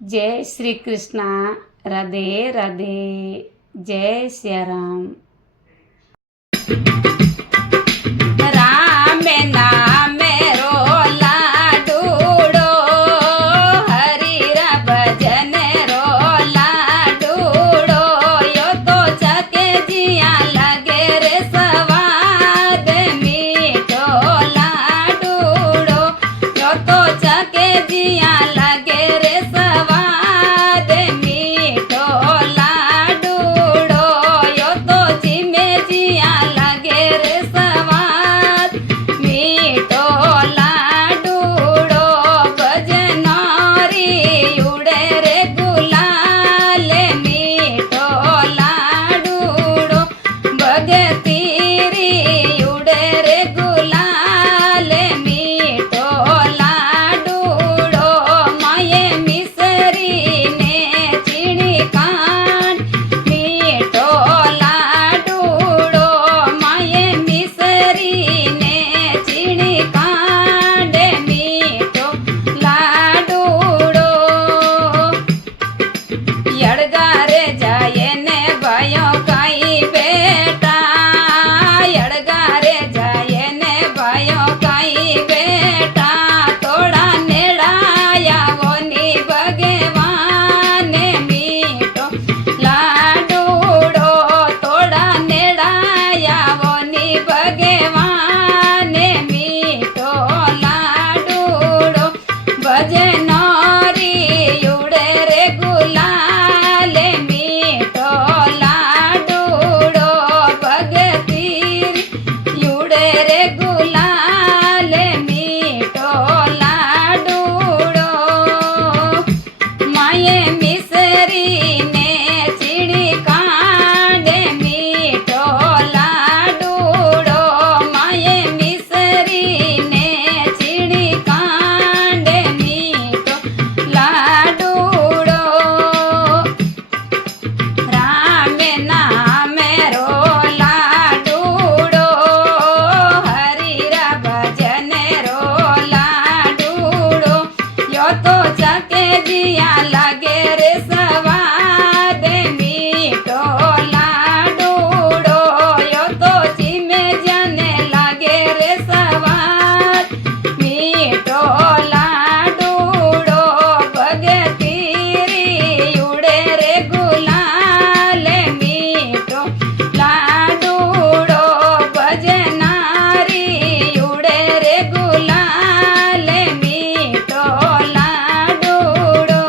જય શ્રી કૃષ્ણ. રાધે રાધે. જય સિયારામ. રામે નામે રો લાડુડો, હરિરા ભજન રો લાડુડો, યો તો ચકે જીયા લાગે રે સવાદ મીઠો લાડુડો, યો તો ચકે જીયા લાગે રે સવાદ મીઠો લાડુડો, યો તો જીમે જીયા લાગે રે સવાદ મીઠો લાડુડો, ભજનારી ઉડે રે ગુલાલ મીઠો લાડુડો, ભગતીરી ઉડે રે ગુલાલ મીઠો લાડુડો, માયે મિસરીને ચીણી કાંડ મીઠો લાડુડો, માયે મિસરીને ચીણી કાંડ મીઠો લાડુડો, યડગારે જાય ને ભાઈઓ કાઈ બેટા, યડગારે જાય ને ભાઈઓ કાઈ બેટા, થોડા નેડાયાવો ની ભગવાન મીઠો લાડુડો, થોડા નેડાયાવો ની ભગવાન મીઠો લાડુડો, ભજનારી ઉડે રે ગુલાલ મીઠો લાડુડો, ભગતીરી ઉડે રે ગુલાલ મીઠો લાડુડો, માયે મિસરીને ચીણી કાંડ મીઠો લાડુડો, માયે મિસરીને ચીણી કાંડ મીઠો લાડુડો, રામે નામે રો લાડુડો, હરિરા ભજન રો લાડુડો, યો તો ચકે જીયા લાગે રે સવાદ મીઠો લાડુડો, યો તો જીમે જાને લાગે રે સવાદ મીઠો લાડુડો, ભગતીરી ઉડે રે ગુલાલ મીઠો લાડુડો, ભજનારી ઉડે રે ગુલાલ મીઠો લાડુડો,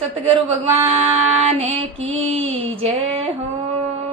સતગુરુ ભગવાન કી જય હો।